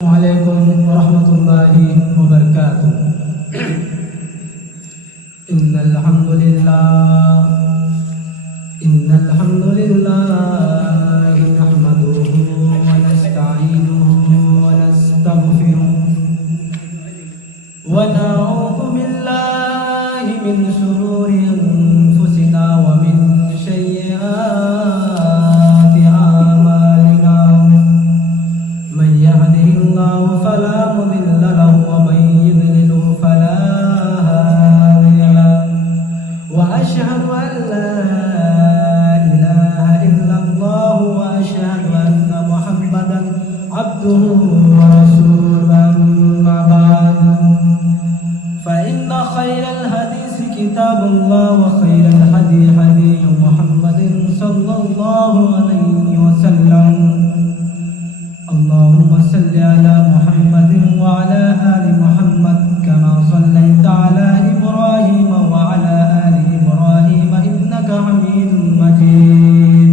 عليكم ورحمة الله وبركاته. إن الحمد لله نحمده ونستعينه ونستغفره ونعوذ بالله من شرور أنفسنا ومن سيئات أعمالنا. من يهده الله فلا مضل له ومن يضلله فلا هادي له. وأشهد أن لا إله إلا الله وأشهد أن محمدا عبده ورسوله. أما بعد فإن خير الحديث كتاب الله وخير الهدي هدي محمد صلى الله عليه وسلم. اللهم صل على محمد وعلى آل محمد كما صليت على إبراهيم وعلى آل إبراهيم إنك حميد مجيد.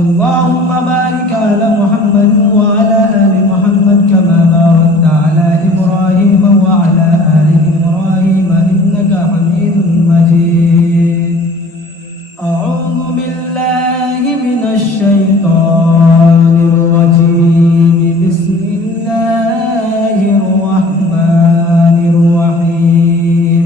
اللهم بارك على محمد وعلى آل محمد كما باركت على إبراهيم وعلى آل إبراهيم إنك حميد مجيد. أعوذ بالله من الشيطان الرجيم. بسم الله الرحمن الرحيم.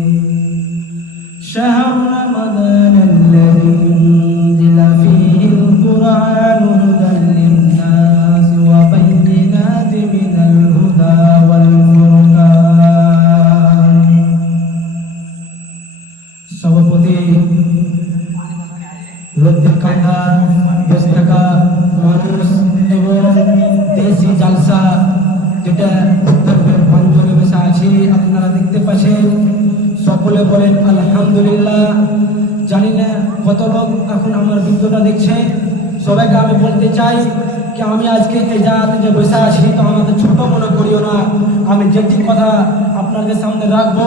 شهر رمضان الذي أنزل فيه القرآن هدى للناس وبينات من الهدى والفرقان. সভাপতি লজ্জাকান্না ব্যস্তকা মানুষ এবং দেশি জালসা যেটা উত্তরবঙ্গের পাঞ্জরে বসে আছে আপনারা দেখতে পাচ্ছেন। সকলে বলেন আলহামদুলিল্লাহ। জানি না কত লোক এখন আমার ভিডিওটা দেখছে। সবাইকে আমি বলতে চাই কি আমি আজকে এই জায়গাতে যে বসে আছি তো আমাদের ছোট মনে করিও না। আমি যেটি কথা আপনাদের সামনে রাখবো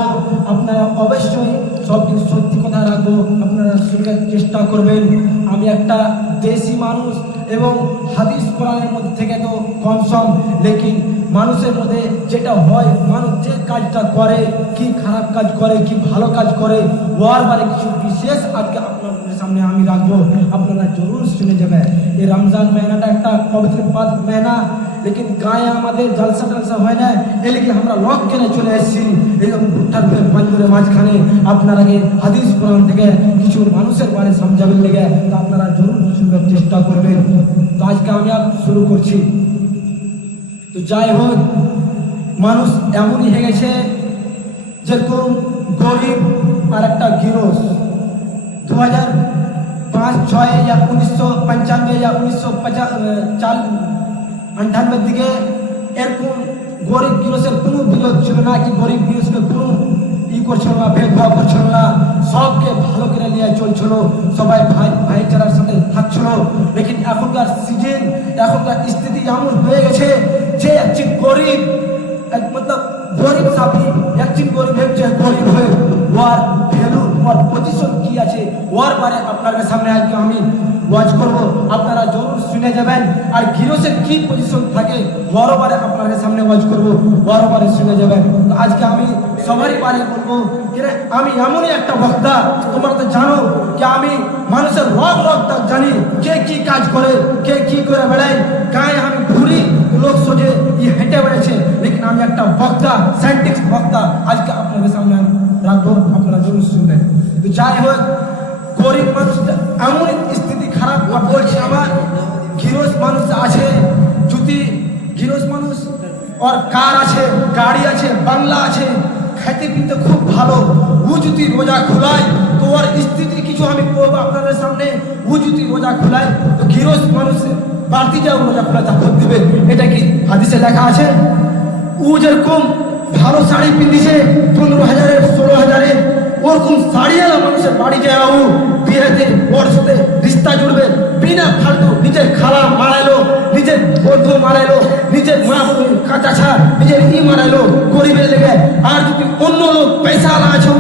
আপনারা অবশ্যই সব কিছু সত্যি কথা রাখবো, আপনারা শুনতে চেষ্টা করবেন। আমি একটা দেশি মানুষ এবং হাদিস কোরআনের মধ্যে থেকে তো কম সম, লেকিন মানুষের মধ্যে যেটা হয়, মানুষ যে কাজটা করে, কি খারাপ কাজ করে কি ভালো কাজ করে, ওর বারে কিছু বিশেষ আজকে আপনাদের সামনে আমি রাখবো, আপনারা জরুর শুনে যাবে। এই রমজান মহিনাটা একটা পবিত্র পাক মহিনা, লেকিন গায়ে আমাদের জলসা টলসা হয় না, এই লেগে আমরা লক কেনে চলে এসেছি এরকম ভুট্টার পাঞ্জরের মাঝখানে আপনারাকে হাদিস কোরআন থেকে কিছু মানুষের বারে সমঝাবেন লেগে, তো আপনারা জরুর শুনবার চেষ্টা করবেন। তো আজকে আমি শুরু করছি। তো যাই হোক, মানুষ এমনই হয়ে গেছে যেরকম গরিব আর একটা গিরস। 2005-06 या 1995 या 1998 দিকে এরকম গরিব গিরসের কোনো বিরোধ ছিল না, কি গরিব গিরসকে কোনো করছিল না, ভেদভাব করছিল না, সবকে ভালো করে নিয়ে চলছিল, সবাই ভাইচারার সাথে থাকছিল। লেকিন এখনকার সিজন, এখনকার স্থিতি এমন হয়ে গেছে যে একটি গরিব মতলব গরিব সাথী একটি গরিব হচ্ছে গরিব হয়ে ওর ভ্যালু ওর পজিশন কি আছে ওর বারে আপনাদের সামনে আজকে আমি ওয়াজ করব, আপনারা জরুর শুনে যাবেন। আর গিরসের কি পজিশন থাকে ওর বারে আপনাদের সামনে ওয়াজ করব, ওর বারে শুনে যাবেন। তো আজকে আমি সবারই বারে বলবো আমি এমনই একটা বক্তা, তোমরা তো জানো যে আমি মানুষের রগ তক জানি, কে কি কাজ করে কে কি করে বেড়ায়, গায়ে আমি ঘুরি লোক সোজে হেঁটে বেড়েছে, লেকিন আমি একটা বক্তা, সায়েন্টিস্ট বক্তা আজকে আপনাদের সামনে রাখবো, আপনারা জরুর শুনবেন। তো যাই হোক, গরিব মানুষটা এমন স্থিতি খারাপ বলছে, আমার গিরস মানুষ আছে, যদি গিরস মানুষ ওর কার আছে, গাড়ি আছে, বাংলা আছে, খাইতে পিতে খুব ভালো, ও যদি রোজা খোলায় তো ওর স্থিতি কিছু আমি বলবো আপনাদের সামনে। ও যদি রোজা খোলায় তো গিরস মানুষ বাড়তি যাও রোজা খোলা জাকাত দিবে, এটা কি হাদিসে লেখা আছে? ও যেরকম ভালো শাড়ি পিন্ধিছে 15,000 16,000, ওরকম শাড়িওয়ালা মানুষের বাড়ি যায় ও বিয়েতে ওর সাথে রিস্তা জুড়বে, বিনা ফালতু নিজের খালা মারাইলো, নিজের বন্ধু মারাইলো, নিজের মা কাঁচা ছাড় নিজের মারাইলো গরিবের লেগে। আর যদি অন্য লোক পয়সা আছে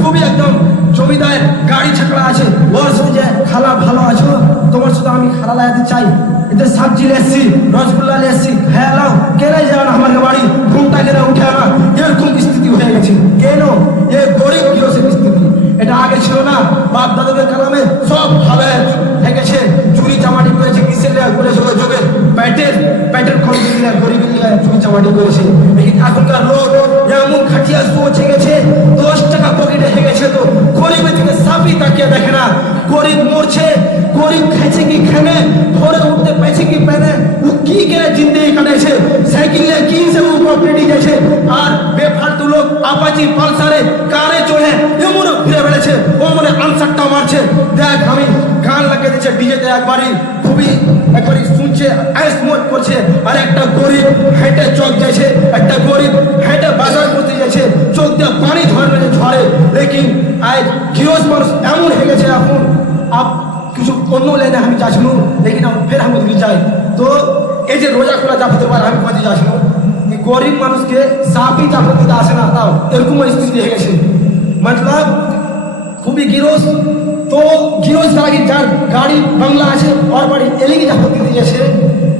খুবই একদম জমিদার গাড়ি ছাকড়া আছে, ওর সাথে যে খালা ভালো আছো, তোমার সাথে আমি খালা লাগাতে চাই, এটা সবজি লেসি রসগোল্লা লেসি খেয়ে লাও, কেনে যাও না আমার মাটি করেছে। এখনকার লোক এমন খাটিয়া পৌঁছে গেছে, 10 টাকা পকেটে হয়ে গেছে তো গরিবের দিকে সাপি তাকিয়ে দেখে না। গরিব মরছে, গরিব খাইছে কি খেনে, ভোরে উঠতে পাইছে কি পেনে, ও কি করে জিন্দগি কাটাইছে, সাইকেল নিয়ে কি সে ও প্রপার্টি গেছে। আর বেফালতু লোক আপাচি পালসারে কারে চড়ে এমন ঘুরে বেড়েছে, ও মনে আনসারটা মারছে। দেখ আমি গান লাগিয়ে দিচ্ছে ডিজেতে একবারই, খুবই একবারই শুনছে, আইস মোট করছে। আর একটা গরিব হেঁটে চোখ যাচ্ছে, একটা গরিব হেঁটে বাজার করতে যাচ্ছে, চোখ দিয়ে পানি ঝরে। লেকিন আজ গৃহস্থ মানুষ এমন হয়ে গেছে, এখন কিছু অন্য লাইনে আমি যাচ্ছিল, লেকিন ফের আমি দিকে যাই। তো এই যে রোজা খোলা জাফতে পারে আমি কাজে যাচ্ছিল, গরিব মানুষকে সাপই জাফত দিতে আসে না, তাও এরকম স্থিতি হয়ে গেছে। মতলব খুবই গৃহস্থ, তো গৃহস্থ আগে যার গাড়ি বাংলা আছে ওর বাড়ি এলেই জাফত দিতে যাচ্ছে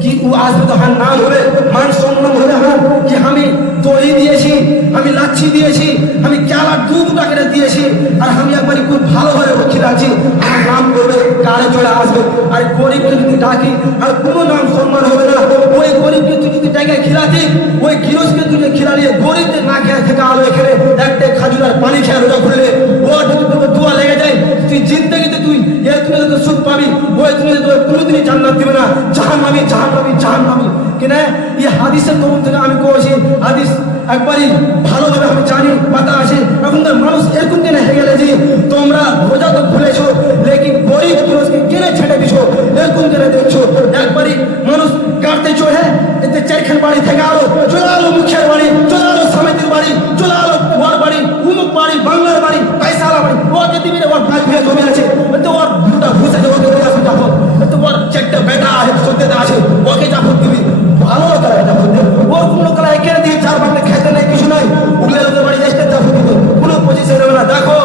কি ও আসবে তো হার নাম হবে, মান সম্মান হবে, হার কি আমি দই দিয়েছি, আমি লাচ্ছি দিয়েছি, আমি কেলা দুধ টাকা দিয়েছি, আর আমি একবারই খুব ভালোভাবে রক্ষী রাখছি, আমার নাম করবে, কারে চলে আসবে। আর গরিবকে যদি ডাকি আর কোনো নাম সম্মান হবে না। ওই গরিবকে তুই যদি জায়গায় খিলাতি, ওই গৃহস্থকে তুই খিলালিয়ে গরিবদের না খেয়ে থেকে আলো এখানে একটা খাজুর আর পানি খেয়ে রোজা খুললে ও যদি তোকে দোয়া লেগে যায়, তুই জিন্দগিতে তুই এ তুমি তো সুখ পাবি, ওই তুমি তো কোনোদিনই জান্নাত দিবে না, জাহান্নামী জাহান্নামী জাহান্নামী। কিনা এই হাদিসের তরফ থেকে আমি করেছি, হাদিস একবারই ভালোভাবে আমি জানি পাতা আছে। এখনকার মানুষ এরকম কেনে হয়ে গেলে যে তোমরা রোজা তো খুলেছো, লেকিন গরিব গৃহস্থকে কেনে ছেড়ে দিছো, এরকম কেনে দেখছো। একবারই মানুষ কাটতে চড়ে এতে চারখান বাড়ি থেকে আলো চলে আলো, মুখের বাড়ি চলে আলো, সমিতির বাড়ি চলে আলো, ওর বাড়ি উমুক বাড়ি, বাংলার বাড়ি, পয়সালা বাড়ি, ওকে দিবি ওর ভাই ভাই জমে আছে, তো ওর দুটা ঘুষে ওকে দিয়ে আসো জাফত, তো ওর চারটা বেটা আছে সত্যি আছে, ওকে জাফত দিবি। ভালো করে জাফত দেবে, ওর কোনো কলা এখানে দিয়ে চার বাড়িতে খেতে নেই, কিছু নাই, উগলে লোকের বাড়ি যাচ্ছে জাফত দিবে, কোনো পজিশন হবে না। দেখো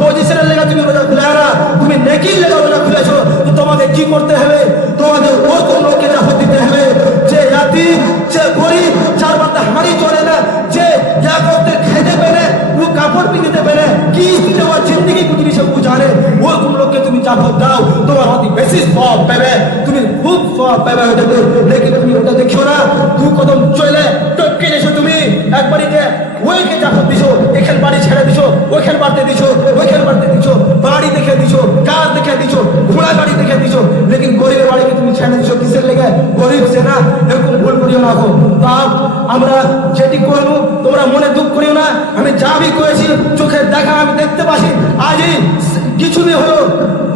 পজিশনের লেগে তুমি রোজা খুলে না, তুমি নেকির লেগে রোজা খুলেছো, তো তোমাকে কি করতে হবে, তোমাদের ওর কোন লোককে জাফত দিতে হবে যে ইয়াতিম, যে গরিব, চার বাড়িতে হাঁড়ি চলে না, যে যা করতে খেতে পেরে, ও কাপড় পিঁধতে পেরে, কি দিতে ওর জিন্দগি কুচুরি সব জানে, ওর কোন লোককে তুমি জাফত দাও, তোমার অতি বেশি সওয়াব পাবে, তুমি খুব সওয়াব পাবে ওটাতে। লেকিন তুমি ওটা দেখছো না, দু কদম চলে টপকে এসো তুমি একবারই যে ওইকে জাফত দিছো, এখান বাড়ি ছেড়ে দিছো, ওইখান বাড়তে দিছো, ওইখান বাড়তে দিছো, বাড়ি দেখে দিছো, কার দেখে দিছো, ঘোড়া গাড়ি দেখে দিছো, লেকিন গরিবের বাড়িকে তুমি ছেড়ে দিছো কিসের লেগে, গরিব সে না, এরকম ভুল করিও না। তা আমরা যেটি করবো তোমরা মনে দুঃখ করিও না, আমি যা বি করেছি চোখের দেখা আমি দেখতে পাচ্ছি, আজই কিছু বি হলো,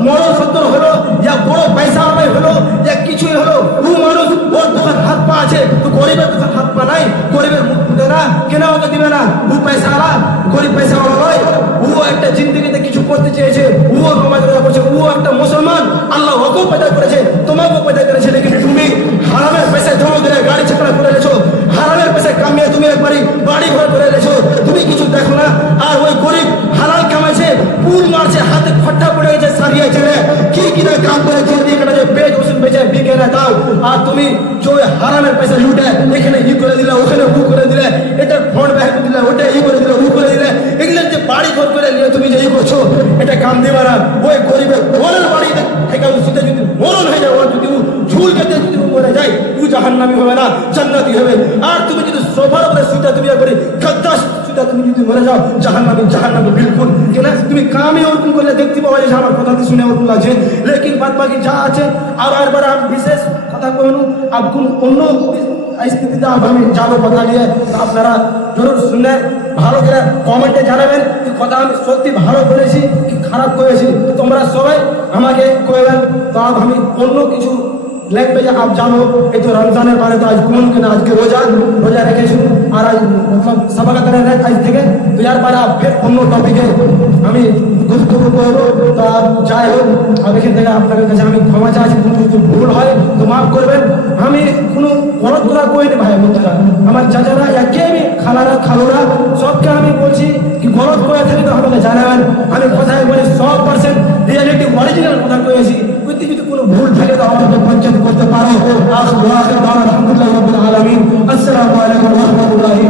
মরণ সত্তর হলো, ইয়া বড় পয়সা আমায় হলো, ইয়া কিছুই হলো, ও মানুষ ওর দোকান হাত পা আছে, তো গরিবের দোকান হাত পা নাই, গরিবের মুখ ফুটে না, কেন ওকে দিবে না, ও পয়সা আলা, গরিব পয়সা আলা নয়, ও একটা জিন্দগিতে কিছু করতে চেয়েছে, ও নামাজ রোজা করছে, ও একটা মুসলমান, আল্লাহ ওকেও পয়দা করেছে, তোমাকেও পয়দা করেছে, লেকিন তুমি হারামের পয়সা জমা করে গাড়ি চাকরা করে রেছো, হারামের পয়সা কামিয়ে তুমি একবারই বাড়ি ঘর করে রেছো, তুমি কিছু দেখো না। আর ওই গরিব হালাল কামাইছে, পুল মারছে, হাতে খট্টা পড়ে গেছে, সারিয়ে ছেড়ে কি কিনা কাম করে জিন্দগি কাটাচ্ছে, পেট ওষুধ বেঁচে বিকে না দাও, আর তুমি যে হারামের পয়সা লুটে এখানে ই করে দিলে, ওখানে উ করে দিলে, এটা ফন্ড ব্যাগ দিলে, ওটা ই করে দিলে, উ করে দিলে, এগুলো যে বাড়ি ঘর করে নিয়ে তুমি যে ই করছো, এটা কাম দিবে না। ওই গরিবের মরণ বাড়ি থেকে শুধু যদি মরণ হয়ে যায়, ওর যদি ঝুল কেটে যদি মরে যায়, ও জাহান্নামী হবে না, জান্নাতি হবে। আর তুমি যদি সোফার উপরে শুতে তুমি একবারে গদ্দাস শুতে তুমি যদি মরে যাও, জাহান্নামী জাহান্নামী বিলকুল। কেন তুমি কামে ওরকম করলে দেখতে পাওয়া যায়, আমার কথা শুনে ওরকম লাগছে, লেকিন বাদ বাকি যা আছে। আর একবার আমি বিশেষ কথা কইনু, আর কোন অন্য স্থিতিতে আমি যাবো কথা নিয়ে, আপনারা জরুর শুনে ভালো করে কমেন্টে জানাবেন কথা আমি সত্যি ভালো বলেছি কি খারাপ করেছি, তোমরা সবাই আমাকে কইবেন। তো আমি অন্য কিছু লাগবে যে আপ জানো, এই তো রমজানের বারে তো আজ কোন কেন আজকে রোজা রেখেছি, আর আজ মতলব সবাই আজ থেকে তো ইয়ার পরে ফের অন্য টপিকে আমি গুরুত্বপূর্ণ করবো। তো যাই হোক, আমি এখান থেকে আপনাদের কাছে আমি ক্ষমা চাইছি, কোনো যদি ভুল হয় তো মাফ করবেন। আমি কোনো গলত করা কইনি ভাই বন্ধুরা, আমার চাচারা একে আমি খালারা খালুরা সবকে আমি বলছি কি গলত করে থাকি তো আমাকে জানাবেন। আমি কথায় বলি 100% রিয়েলিটি অরিজিনাল কথা কয়েছি, যদি কোনো ভুল থাকে তো আমাকে পঞ্চায়েত করতে পারো। আলহামদুলিল্লাহ রাব্বিল আলামিন। আসসালামু আলাইকুম ওয়া রাহমাতুল্লাহি